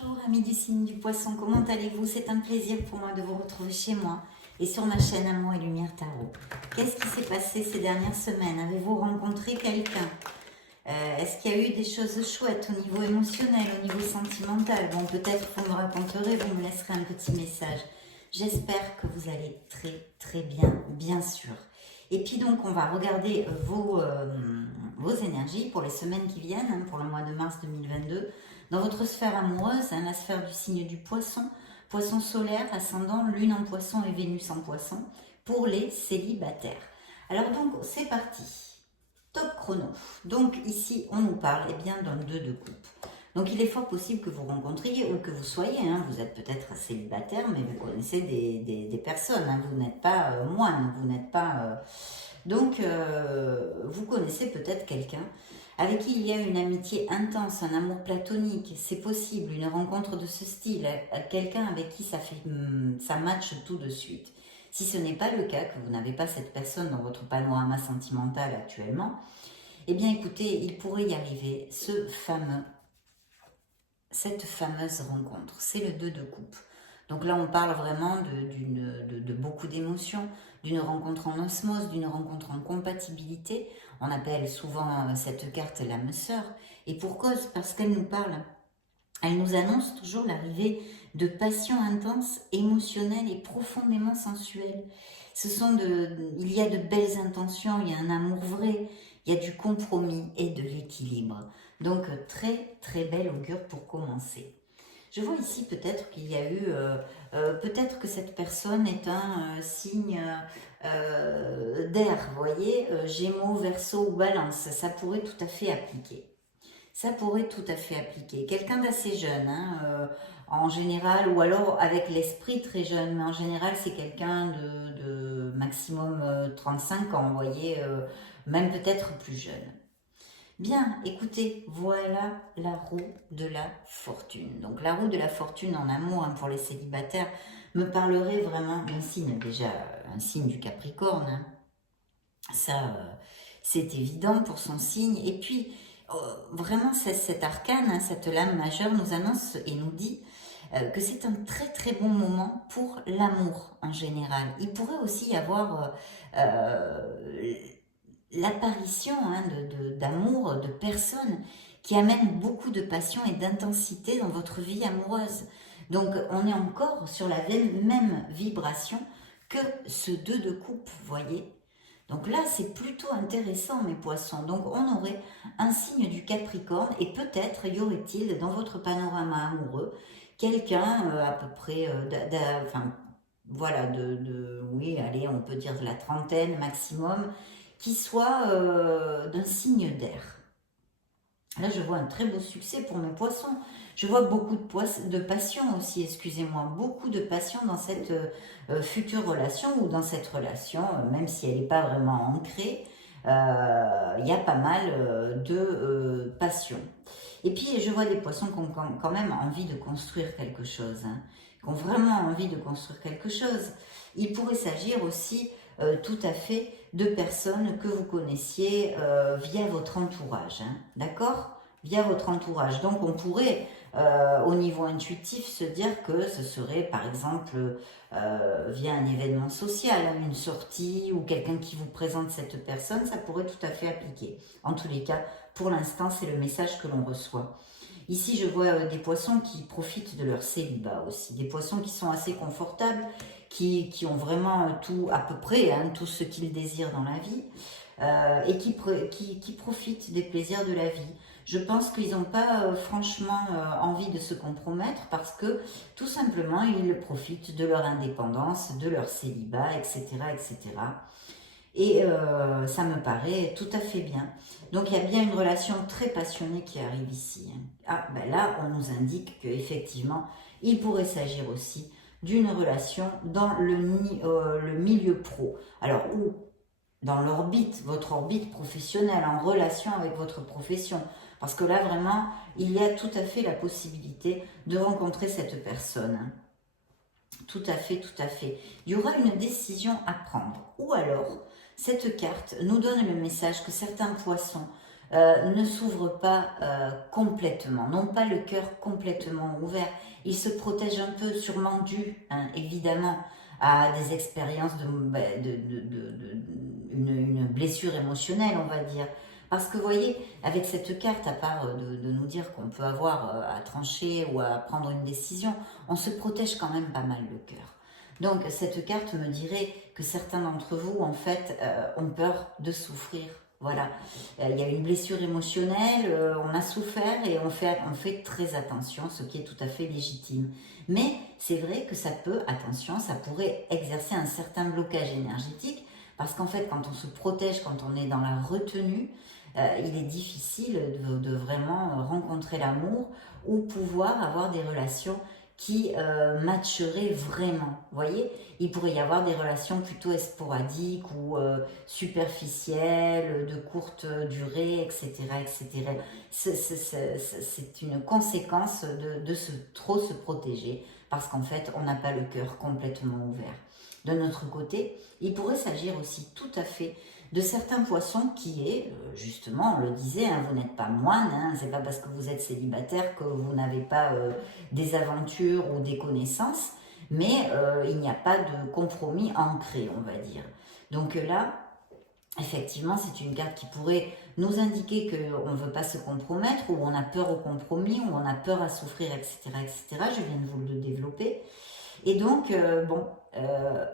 Bonjour amis du signe du poisson, comment allez-vous? C'est un plaisir pour moi de vous retrouver chez moi et sur ma chaîne Amour et Lumière Tarot. Qu'est-ce qui s'est passé ces dernières semaines? Avez-vous rencontré quelqu'un? Est-ce qu'il y a eu des choses chouettes au niveau émotionnel, au niveau sentimental? Bon, peut-être vous me raconterez, vous me laisserez un petit message. J'espère que vous allez très bien, bien sûr. Et puis donc, on va regarder vos énergies pour les semaines qui viennent, hein, pour le mois de mars 2022. Dans votre sphère amoureuse, hein, la sphère du signe du poisson, poisson solaire, ascendant, lune en poisson et Vénus en poisson, pour les célibataires. Alors donc, c'est parti. Top chrono. Donc ici, on nous parle eh bien d'un 2 de coupe. Donc il est fort possible que vous rencontriez ou que vous soyez, hein, vous êtes peut-être célibataire, mais vous connaissez des personnes, hein, vous n'êtes pas moine, vous n'êtes pas... Donc vous connaissez peut-être quelqu'un avec qui il y a une amitié intense, un amour platonique, c'est possible, une rencontre de ce style, quelqu'un avec qui ça matche tout de suite. Si ce n'est pas le cas, que vous n'avez pas cette personne dans votre panorama sentimental actuellement, eh bien écoutez, il pourrait y arriver cette fameuse rencontre. C'est le 2 de coupe. Donc là, on parle vraiment de beaucoup d'émotions, d'une rencontre en osmose, d'une rencontre en compatibilité. On appelle souvent cette carte l'âme sœur. Et pour cause, parce qu'elle nous parle, elle nous annonce toujours l'arrivée de passions intenses, émotionnelles et profondément sensuelles. Il y a de belles intentions, il y a un amour vrai, il y a du compromis et de l'équilibre. Donc très bel augure pour commencer. Je vois ici peut-être qu'il y a eu, peut-être que cette personne est un signe d'air, vous voyez, Gémeaux, Verseau ou Balance, ça pourrait tout à fait appliquer. Ça pourrait tout à fait appliquer. Quelqu'un d'assez jeune, hein, en général, ou alors avec l'esprit très jeune, mais en général c'est quelqu'un de maximum 35 ans, vous voyez, même peut-être plus jeune. Bien, écoutez, voilà la roue de la fortune. Donc la roue de la fortune en amour, hein, pour les célibataires me parlerait vraiment d'un signe, déjà un signe du Capricorne. Hein. Ça, c'est évident pour son signe. Et puis, vraiment, cet arcane, hein, cette lame majeure nous annonce et nous dit que c'est un très bon moment pour l'amour en général. Il pourrait aussi y avoir l'apparition, hein, d'amour, de personnes qui amènent beaucoup de passion et d'intensité dans votre vie amoureuse. Donc on est encore sur la même vibration que ce 2 de coupe, vous voyez. Donc là, c'est plutôt intéressant, mes poissons. Donc on aurait un signe du Capricorne et peut-être y aurait-il dans votre panorama amoureux quelqu'un à peu près, enfin voilà, oui, allez, on peut dire de la trentaine maximum, qui soit d'un signe d'air. Là, je vois un très beau succès pour mes poissons. Je vois beaucoup de passion aussi, excusez-moi, beaucoup de passion dans cette future relation ou dans cette relation, même si elle n'est pas vraiment ancrée, il y a pas mal de passion. Et puis, je vois des poissons qui ont quand même envie de construire quelque chose, hein, qui ont vraiment envie de construire quelque chose. Il pourrait s'agir aussi tout à fait de personnes que vous connaissiez via votre entourage, hein, d'accord? Via votre entourage. Donc on pourrait, au niveau intuitif, se dire que ce serait par exemple via un événement social, hein, une sortie ou quelqu'un qui vous présente cette personne, ça pourrait tout à fait appliquer. En tous les cas, pour l'instant, c'est le message que l'on reçoit. Ici, je vois des poissons qui profitent de leur célibat aussi, des poissons qui sont assez confortables, qui ont vraiment tout, à peu près, hein, tout ce qu'ils désirent dans la vie, et qui profitent des plaisirs de la vie. Je pense qu'ils n'ont pas franchement envie de se compromettre parce que tout simplement, ils profitent de leur indépendance, de leur célibat, etc. etc. Et ça me paraît tout à fait bien. Donc il y a bien une relation très passionnée qui arrive ici. Ah, ben là, on nous indique qu'effectivement, il pourrait s'agir aussi d'une relation dans le milieu pro. Alors, ou dans l'orbite, votre orbite professionnelle, en relation avec votre profession. Parce que là, vraiment, il y a tout à fait la possibilité de rencontrer cette personne. Tout à fait, tout à fait. Il y aura une décision à prendre. Ou alors, cette carte nous donne le message que certains poissons ne s'ouvre pas complètement, non pas le cœur complètement ouvert. Il se protège un peu, sûrement dû, hein, évidemment, à des expériences une blessure émotionnelle, on va dire. Parce que vous voyez, avec cette carte, à part de nous dire qu'on peut avoir à trancher ou à prendre une décision, on se protège quand même pas mal le cœur. Donc cette carte me dirait que certains d'entre vous, en fait, ont peur de souffrir. Voilà, il y a une blessure émotionnelle, on a souffert et on fait très attention, ce qui est tout à fait légitime. Mais c'est vrai que ça peut, attention, ça pourrait exercer un certain blocage énergétique, parce qu'en fait, quand on se protège, quand on est dans la retenue, il est difficile de vraiment rencontrer l'amour ou pouvoir avoir des relations qui matcheraient vraiment. Vous voyez, il pourrait y avoir des relations plutôt sporadiques ou superficielles, de courte durée, etc. etc. C'est une conséquence de trop se protéger parce qu'en fait, on n'a pas le cœur complètement ouvert. De notre côté, il pourrait s'agir aussi tout à fait de certains poissons qui est, justement, on le disait, hein, vous n'êtes pas moine, hein, c'est pas parce que vous êtes célibataire que vous n'avez pas des aventures ou des connaissances, mais il n'y a pas de compromis ancré, on va dire. Donc là, effectivement, c'est une carte qui pourrait nous indiquer qu'on ne veut pas se compromettre, ou on a peur au compromis, ou on a peur à souffrir, etc., etc. Je viens de vous le développer. Et donc,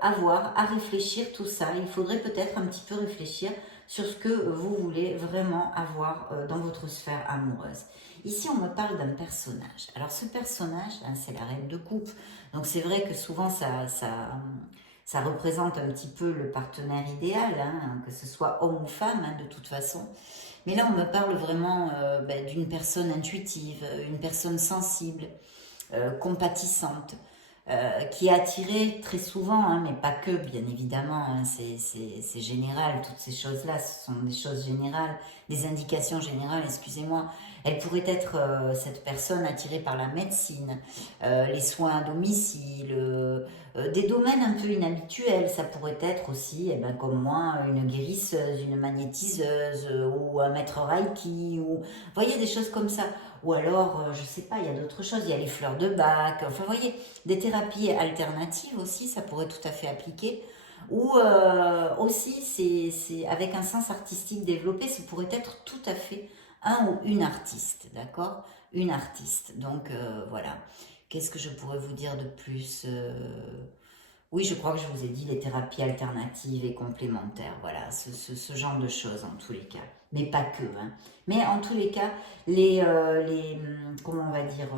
à voir, à réfléchir tout ça. Il faudrait peut-être un petit peu réfléchir sur ce que vous voulez vraiment avoir dans votre sphère amoureuse. Ici, on me parle d'un personnage. Alors, ce personnage, hein, c'est la reine de coupe. Donc, c'est vrai que souvent, ça représente un petit peu le partenaire idéal, hein, que ce soit homme ou femme, hein, de toute façon. Mais là, on me parle vraiment d'une personne intuitive, une personne sensible, compatissante, qui est attirée très souvent, hein, mais pas que, bien évidemment, hein, c'est général, toutes ces choses-là, ce sont des choses générales, des indications générales, excusez-moi. Elle pourrait être, cette personne, attirée par la médecine, les soins à domicile, des domaines un peu inhabituels. Ça pourrait être aussi, eh ben, comme moi, une guérisseuse, une magnétiseuse, ou un maître Reiki, ou, vous voyez, des choses comme ça. Ou alors, je sais pas, il y a d'autres choses, il y a les fleurs de bac, enfin, vous voyez, des thérapies alternatives aussi, ça pourrait tout à fait appliquer. Ou aussi, c'est avec un sens artistique développé, ça pourrait être tout à fait un ou une artiste, d'accord? Une artiste. Donc voilà. Qu'est-ce que je pourrais vous dire de plus? Oui, je crois que je vous ai dit les thérapies alternatives et complémentaires, voilà, ce genre de choses en tous les cas. Mais pas que, hein. Mais en tous les cas, comment on va dire,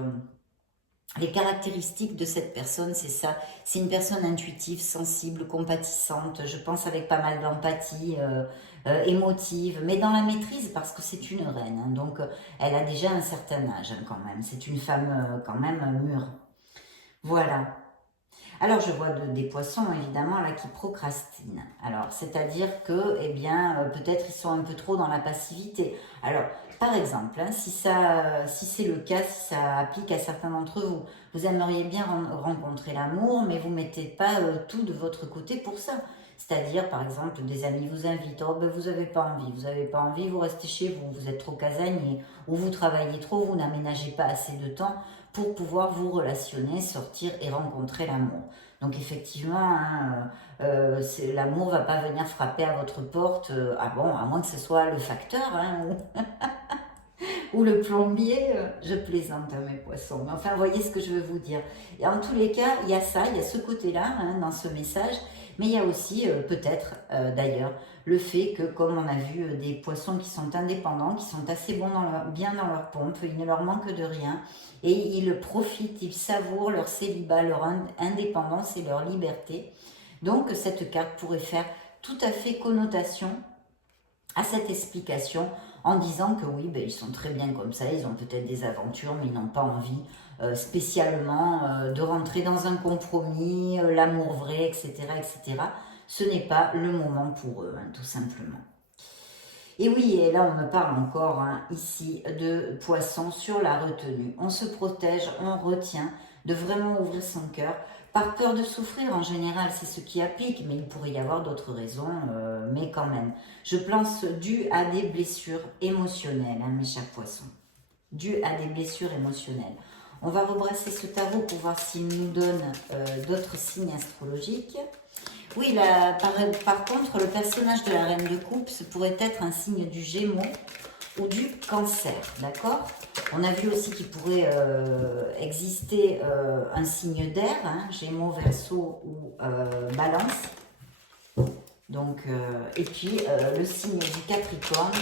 les caractéristiques de cette personne, c'est ça. C'est une personne intuitive, sensible, compatissante, je pense avec pas mal d'empathie, émotive, mais dans la maîtrise parce que c'est une reine, hein. Donc elle a déjà un certain âge, hein, quand même. C'est une femme quand même mûre. Voilà. Alors, je vois des poissons, évidemment, là, qui procrastinent. Alors, c'est-à-dire que, eh bien, peut-être ils sont un peu trop dans la passivité. Alors, par exemple, hein, si c'est le cas, si ça applique à certains d'entre vous, vous aimeriez bien rencontrer l'amour, mais vous ne mettez pas tout de votre côté pour ça. C'est-à-dire, par exemple, des amis vous invitent, oh ben vous n'avez pas envie, vous restez chez vous, vous êtes trop casanier, ou vous travaillez trop, vous n'aménagez pas assez de temps pour pouvoir vous relationner, sortir et rencontrer l'amour. Donc effectivement, hein, l'amour va pas venir frapper à votre porte, ah bon, à moins que ce soit le facteur, hein, ou le plombier, je plaisante à mes poissons. Mais enfin, voyez ce que je veux vous dire. Et en tous les cas, il y a ça, il y a ce côté-là, hein, dans ce message, mais il y a aussi peut-être d'ailleurs le fait que, comme on a vu, des poissons qui sont indépendants, qui sont assez bons bien dans leur pompe, il ne leur manque de rien, et ils profitent, ils savourent leur célibat, leur indépendance et leur liberté. Donc cette carte pourrait faire tout à fait connotation à cette explication en disant que oui, ben, ils sont très bien comme ça, ils ont peut-être des aventures, mais ils n'ont pas envie spécialement de rentrer dans un compromis, l'amour vrai, etc., etc. Ce n'est pas le moment pour eux, hein, tout simplement. Et oui, et là on me parle encore, hein, ici de poisson sur la retenue. On se protège, on retient de vraiment ouvrir son cœur Par peur de souffrir, en général, c'est ce qui applique, mais il pourrait y avoir d'autres raisons, mais quand même. Je pense dû à des blessures émotionnelles, hein, mes chers poissons. Dû à des blessures émotionnelles. On va rebrasser ce tarot pour voir s'il nous donne d'autres signes astrologiques. Oui, là, par contre, le personnage de la Reine de Coupe, ce pourrait être un signe du Gémeaux ou du Cancer, d'accord? On a vu aussi qu'il pourrait exister un signe d'air, hein, Gémeaux, Verseau ou Balance. Donc, et puis le signe du Capricorne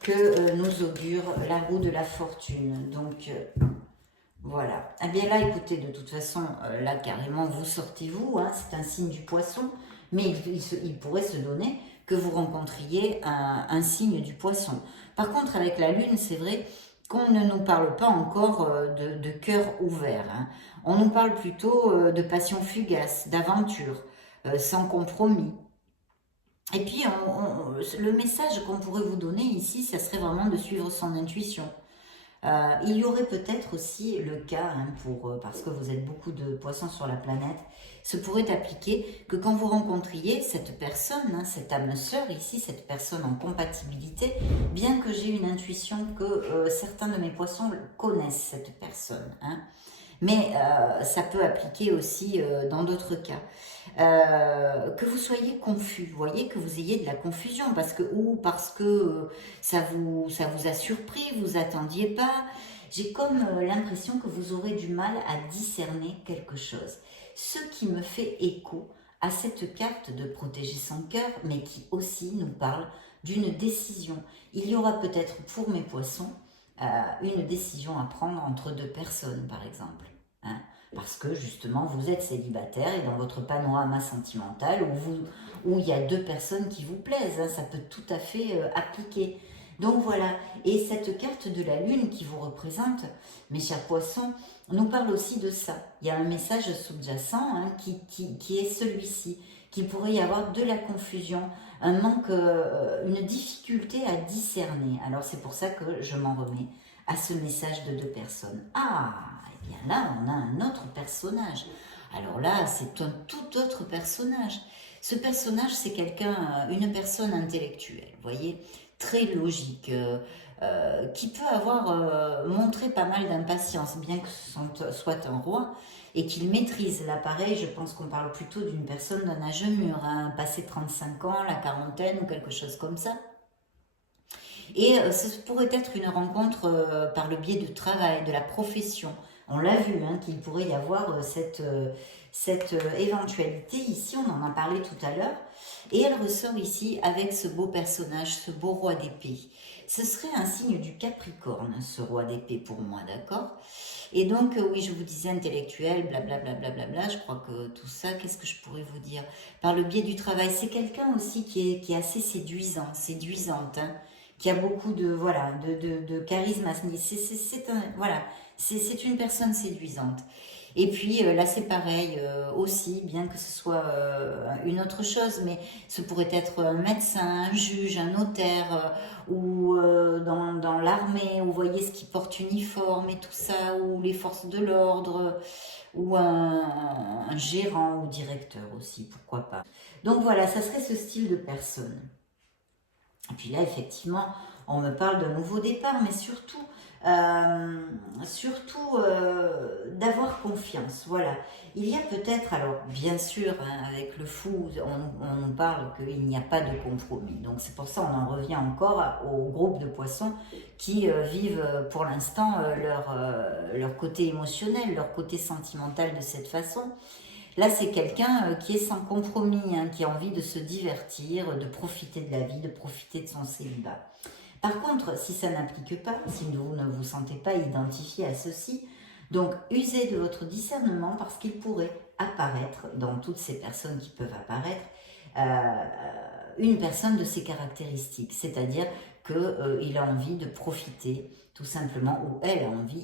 que nous augure la roue de la fortune. Donc, voilà. Eh bien là, écoutez, de toute façon, là, carrément, vous sortez-vous, hein, c'est un signe du Poisson, mais il pourrait se donner que vous rencontriez un signe du Poisson. Par contre, avec la Lune, c'est vrai qu'on ne nous parle pas encore de cœur ouvert. Hein. On nous parle plutôt de passion fugace, d'aventure, sans compromis. Et puis, le message qu'on pourrait vous donner ici, ça serait vraiment de suivre son intuition. Il y aurait peut-être aussi le cas, hein, parce que vous êtes beaucoup de poissons sur la planète, se pourrait appliquer que quand vous rencontriez cette personne, hein, cette âme sœur ici, cette personne en compatibilité, bien que j'ai une intuition que certains de mes poissons connaissent cette personne, hein, mais ça peut appliquer aussi dans d'autres cas. Que vous soyez confus, vous voyez, que vous ayez de la confusion, parce que ça vous a surpris, vous attendiez pas. J'ai comme l'impression que vous aurez du mal à discerner quelque chose. Ce qui me fait écho à cette carte de protéger son cœur, mais qui aussi nous parle d'une décision. Il y aura peut-être pour mes poissons une décision à prendre entre deux personnes, par exemple. Hein, parce que justement, vous êtes célibataire et dans votre panorama sentimental, où il y a deux personnes qui vous plaisent, hein, ça peut tout à fait appliquer. Donc voilà, et cette carte de la Lune qui vous représente, mes chers poissons, nous parle aussi de ça. Il y a un message sous-jacent hein, qui est celui-ci, qu'il pourrait y avoir de la confusion, un manque, une difficulté à discerner. Alors c'est pour ça que je m'en remets à ce message de deux personnes. Ah, et bien là, on a un autre personnage. Alors là, c'est un tout autre personnage. Ce personnage, c'est une personne intellectuelle, vous voyez, très logique, qui peut avoir montré pas mal d'impatience, bien que ce soit un roi, et qu'il maîtrise l'appareil. Je pense qu'on parle plutôt d'une personne d'un âge mûr, hein, passé 35 ans, la quarantaine ou quelque chose comme ça. Et ce pourrait être une rencontre par le biais de travail, de la profession. On l'a vu, hein, qu'il pourrait y avoir cette éventualité. Ici, on en a parlé tout à l'heure. Et elle ressort ici avec ce beau personnage, ce beau roi d'épée. Ce serait un signe du Capricorne, ce roi d'épée pour moi, d'accord? Et donc, oui, je vous disais intellectuel, blablabla, je crois que tout ça, qu'est-ce que je pourrais vous dire? Par le biais du travail, c'est quelqu'un aussi qui est assez séduisante, hein, qui a beaucoup de charisme. C'est une personne séduisante. Et puis là c'est pareil aussi, bien que ce soit une autre chose, mais ce pourrait être un médecin, un juge, un notaire, ou dans l'armée, vous voyez ce qui porte uniforme et tout ça, ou les forces de l'ordre, ou un gérant ou directeur aussi, pourquoi pas. Donc voilà, ça serait ce style de personne. Et puis là, effectivement, on me parle d'un nouveau départ, mais surtout d'avoir confiance. Voilà. Il y a peut-être, alors bien sûr, hein, avec le fou, on nous parle qu'il n'y a pas de compromis. Donc c'est pour ça on en revient encore au groupe de poissons qui vivent pour l'instant leur côté émotionnel, leur côté sentimental de cette façon. Là, c'est quelqu'un qui est sans compromis, hein, qui a envie de se divertir, de profiter de la vie, de profiter de son célibat. Par contre, si ça n'applique pas, si vous ne vous sentez pas identifié à ceci, donc usez de votre discernement parce qu'il pourrait apparaître, dans toutes ces personnes qui peuvent apparaître, une personne de ces caractéristiques, c'est-à-dire qu'il a envie de profiter, tout simplement, ou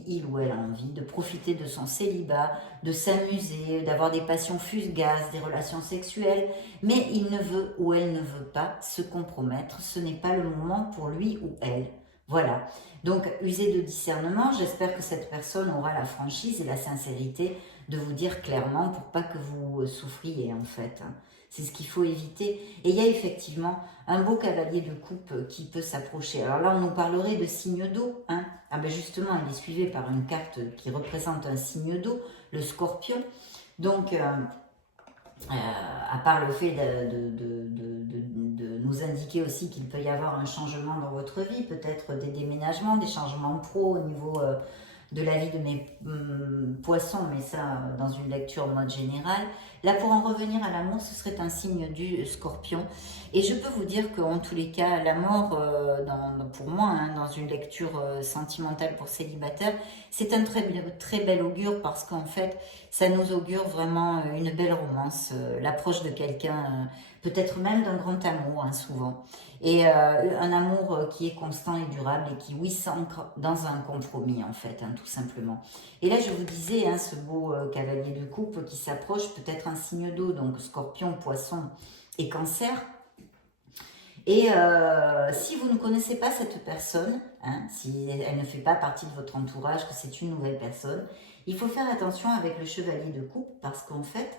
il ou elle a envie de profiter de son célibat, de s'amuser, d'avoir des passions fugaces, des relations sexuelles, mais il ne veut ou elle ne veut pas se compromettre, ce n'est pas le moment pour lui ou elle. Voilà, donc usez de discernement, j'espère que cette personne aura la franchise et la sincérité de vous dire clairement pour pas que vous souffriez en fait. C'est ce qu'il faut éviter. Et il y a effectivement un beau cavalier de coupe qui peut s'approcher. Alors là, on nous parlerait de signe d'eau. Hein. Ah ben justement, il est suivi par une carte qui représente un signe d'eau, le scorpion. Donc, à part le fait de nous indiquer aussi qu'il peut y avoir un changement dans votre vie, peut-être des déménagements, des changements pro au niveau de la vie de mes poissons, mais ça dans une lecture en mode général. Là, pour en revenir à l'amour, ce serait un signe du scorpion. Et je peux vous dire qu'en tous les cas, la mort, pour moi, hein, dans une lecture sentimentale pour célibataire, c'est un très bel augure parce qu'en fait, ça nous augure vraiment une belle romance, l'approche de quelqu'un, peut-être même d'un grand amour, hein, souvent. Et un amour qui est constant et durable et qui, oui, s'ancre dans un compromis, en fait, hein, tout simplement. Et là, je vous disais, hein, ce beau cavalier de coupe qui s'approche, peut-être un signe d'eau, donc scorpion, poisson et cancer. Et si vous ne connaissez pas cette personne, hein, si elle ne fait pas partie de votre entourage, que c'est une nouvelle personne, il faut faire attention avec le chevalier de coupe parce qu'en fait,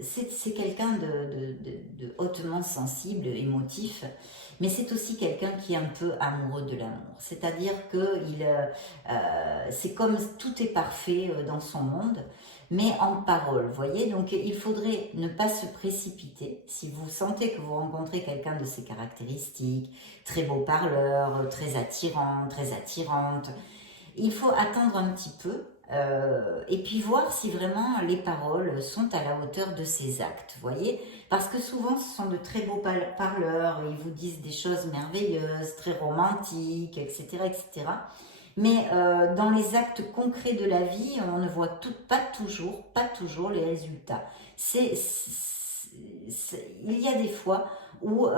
c'est quelqu'un de hautement sensible, émotif, mais c'est aussi quelqu'un qui est un peu amoureux de l'amour. C'est-à-dire que c'est comme tout est parfait dans son monde, mais en parole, vous voyez. Donc il faudrait ne pas se précipiter. Si vous sentez que vous rencontrez quelqu'un de ces caractéristiques, très beau parleur, très attirant, très attirante, il faut attendre un petit peu et puis voir si vraiment les paroles sont à la hauteur de ses actes, vous voyez. Parce que souvent ce sont de très beaux parleurs, ils vous disent des choses merveilleuses, très romantiques, etc. etc. Mais dans les actes concrets de la vie, on ne voit pas toujours les résultats. Il y a des fois où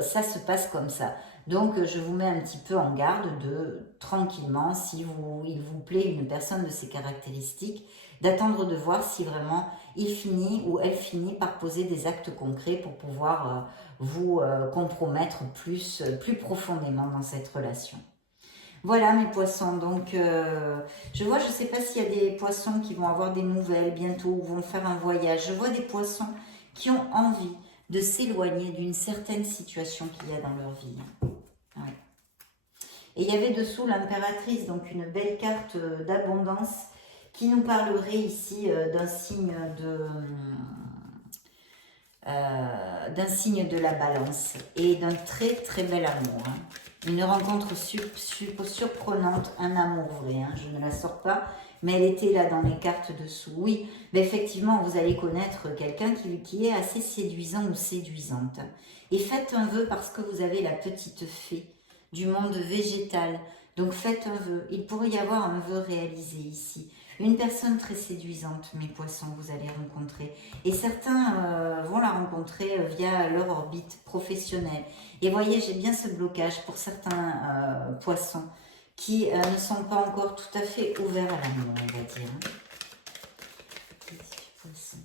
ça se passe comme ça. Donc je vous mets un petit peu en garde de tranquillement, si il vous plaît une personne de ces caractéristiques, d'attendre de voir si vraiment il finit ou elle finit par poser des actes concrets pour pouvoir vous compromettre plus profondément dans cette relation. Voilà mes poissons, donc je vois, je ne sais pas s'il y a des poissons qui vont avoir des nouvelles bientôt ou vont faire un voyage. Je vois des poissons qui ont envie de s'éloigner d'une certaine situation qu'il y a dans leur vie. Ouais. Et il y avait dessous l'impératrice, donc une belle carte d'abondance qui nous parlerait ici d'un signe de la balance et d'un très très bel amour. Hein. Une rencontre surprenante, un amour vrai. Hein. Je ne la sors pas, mais elle était là dans les cartes dessous. Oui, mais effectivement, vous allez connaître quelqu'un qui est assez séduisant ou séduisante. Et faites un vœu parce que vous avez la petite fée du monde végétal. Donc faites un vœu. Il pourrait y avoir un vœu réalisé ici. Une personne très séduisante, mes poissons, vous allez rencontrer. Et certains vont la rencontrer via leur orbite professionnelle. Et voyez, j'ai bien ce blocage pour certains poissons qui ne sont pas encore tout à fait ouverts à l'amour, on va dire. Poisson.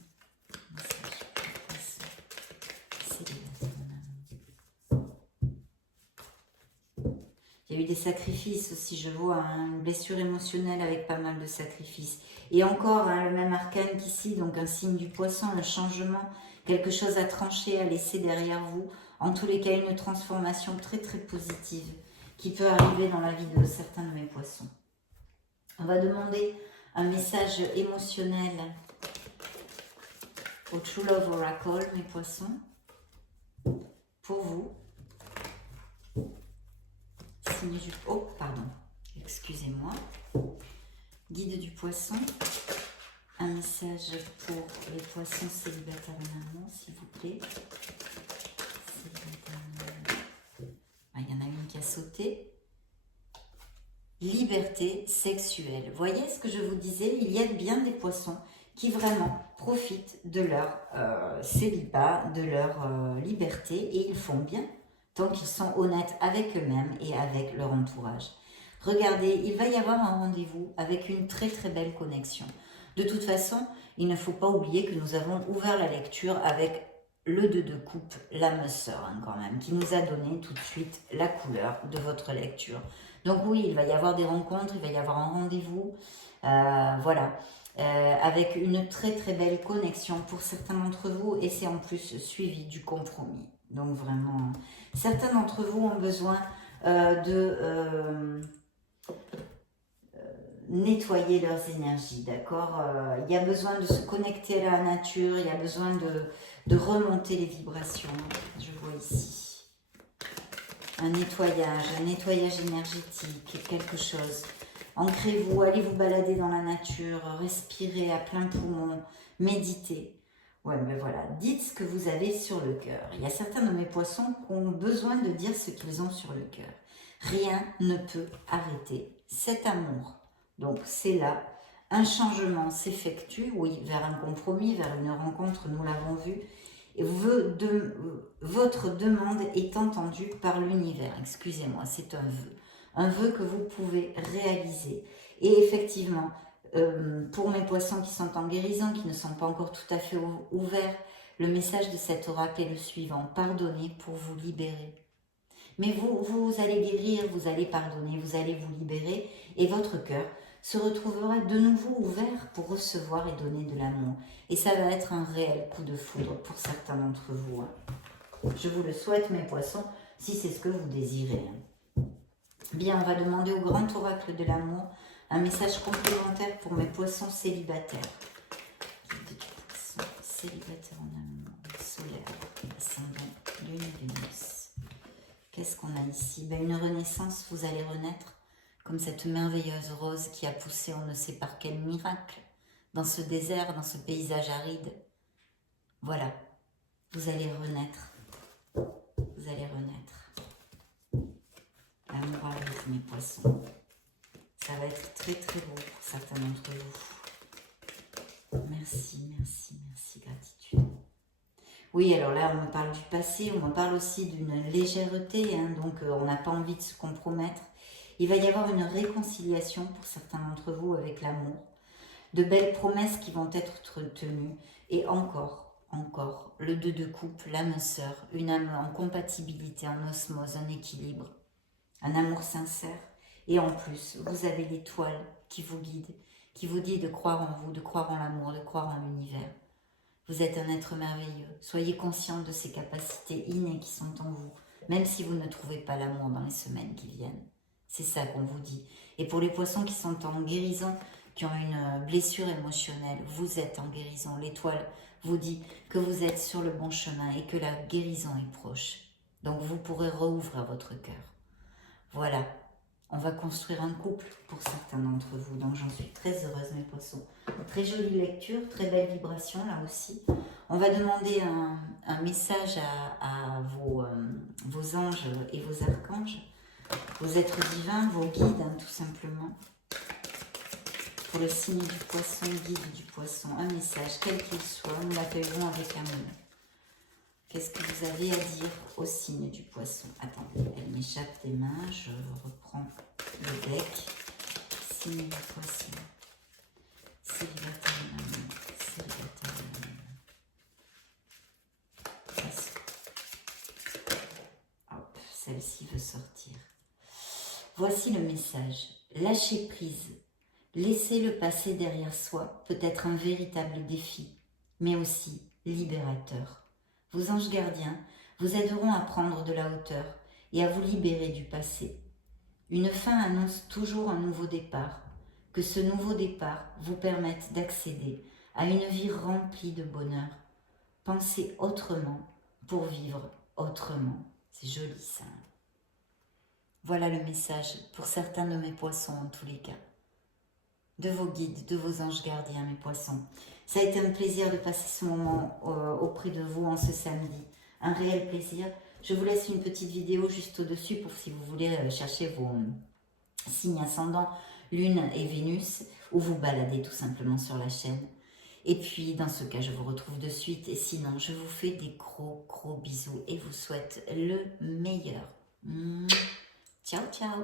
Il y a eu des sacrifices aussi, je vois, hein, une blessure émotionnelle avec pas mal de sacrifices. Et encore, hein, le même arcane qu'ici, donc un signe du poisson, un changement, quelque chose à trancher, à laisser derrière vous. En tous les cas, une transformation très très positive qui peut arriver dans la vie de certains de mes poissons. On va demander un message émotionnel au True Love Oracle, mes poissons, pour vous. Signe du... Oh, pardon, excusez-moi. Guide du poisson. Un message pour les poissons célibataires en amour, s'il vous plaît. Ah, il y en a une qui a sauté. Liberté sexuelle. Voyez ce que je vous disais, il y a bien des poissons qui vraiment profitent de leur célibat, de leur liberté, et ils font bien tant qu'ils sont honnêtes avec eux-mêmes et avec leur entourage. Regardez, il va y avoir un rendez-vous avec une très très belle connexion. De toute façon, il ne faut pas oublier que nous avons ouvert la lecture avec le 2 de coupe, l'âme sœur hein, quand même, qui nous a donné tout de suite la couleur de votre lecture. Donc oui, il va y avoir des rencontres, il va y avoir un rendez-vous, voilà. avec une très très belle connexion pour certains d'entre vous, et c'est en plus suivi du compromis. Donc vraiment, certains d'entre vous ont besoin de nettoyer leurs énergies, d'accord. Il y a besoin de se connecter à la nature, il y a besoin de remonter les vibrations. Je vois ici un nettoyage énergétique, quelque chose. Ancrez-vous, allez vous balader dans la nature, respirez à plein poumon, méditez. Ouais, mais voilà, dites ce que vous avez sur le cœur. Il y a certains de mes poissons qui ont besoin de dire ce qu'ils ont sur le cœur. Rien ne peut arrêter cet amour. Donc c'est là, un changement s'effectue, oui, vers un compromis, vers une rencontre, nous l'avons vu. Et votre demande est entendue par l'univers. Excusez-moi, c'est un vœu. Un vœu que vous pouvez réaliser. Et effectivement, pour mes poissons qui sont en guérison, qui ne sont pas encore tout à fait ouverts, le message de cet oracle est le suivant: pardonnez pour vous libérer. Mais vous allez guérir, vous allez pardonner, vous allez vous libérer, et votre cœur se retrouvera de nouveau ouvert pour recevoir et donner de l'amour. Et ça va être un réel coup de foudre pour certains d'entre vous. Je vous le souhaite, mes poissons, si c'est ce que vous désirez. Bien, on va demander au grand oracle de l'amour un message complémentaire pour mes poissons célibataires. Célibataire en amour, solaire, ascendant, lune, Vénus. Qu'est-ce qu'on a ici? Une renaissance, vous allez renaître comme cette merveilleuse rose qui a poussé on ne sait par quel miracle dans ce désert, dans ce paysage aride. Voilà, vous allez renaître. Vous allez renaître. L'amour arrive, mes poissons. Ça va être très très beau pour certains d'entre vous. Merci, merci, merci, gratitude. Oui, alors là, on me parle du passé, on me parle aussi d'une légèreté, donc on n'a pas envie de se compromettre. Il va y avoir une réconciliation pour certains d'entre vous avec l'amour, de belles promesses qui vont être tenues, et encore, le 2 de coupe, l'âme sœur, une âme en compatibilité, en osmose, un équilibre, un amour sincère, et en plus, vous avez l'étoile qui vous guide, qui vous dit de croire en vous, de croire en l'amour, de croire en l'univers. Vous êtes un être merveilleux, soyez conscient de ces capacités innées qui sont en vous, même si vous ne trouvez pas l'amour dans les semaines qui viennent. C'est ça qu'on vous dit. Et pour les poissons qui sont en guérison, qui ont une blessure émotionnelle, vous êtes en guérison. L'étoile vous dit que vous êtes sur le bon chemin et que la guérison est proche. Donc vous pourrez rouvrir votre cœur. Voilà, on va construire un couple pour certains d'entre vous. Donc j'en suis très heureuse, mes poissons. Très jolie lecture, très belle vibration là aussi. On va demander un message à vos anges et vos archanges, vos êtres divins, vos guides, tout simplement. Pour le signe du poisson, guide du poisson, un message, quel qu'il soit, nous l'accueillerons avec amour. Qu'est-ce que vous avez à dire au signe du poisson? Attendez, elle m'échappe des mains, je reprends le deck. Signe du poisson. Célibataire en amour, célibataire en amour. Hop, celle-ci veut sortir. Voici le message. Lâchez prise. Laisser le passé derrière soi peut être un véritable défi, mais aussi libérateur. Vos anges gardiens vous aideront à prendre de la hauteur et à vous libérer du passé. Une fin annonce toujours un nouveau départ. Que ce nouveau départ vous permette d'accéder à une vie remplie de bonheur. Pensez autrement pour vivre autrement. C'est joli ça. Voilà le message pour certains de mes poissons en tous les cas. De vos guides, de vos anges gardiens, mes poissons. Ça a été un plaisir de passer ce moment auprès de vous en ce samedi. Un réel plaisir. Je vous laisse une petite vidéo juste au-dessus pour si vous voulez chercher vos signes ascendants, Lune et Vénus, ou vous balader tout simplement sur la chaîne. Et puis, dans ce cas, je vous retrouve de suite. Et sinon, je vous fais des gros bisous et vous souhaite le meilleur. Ciao, ciao.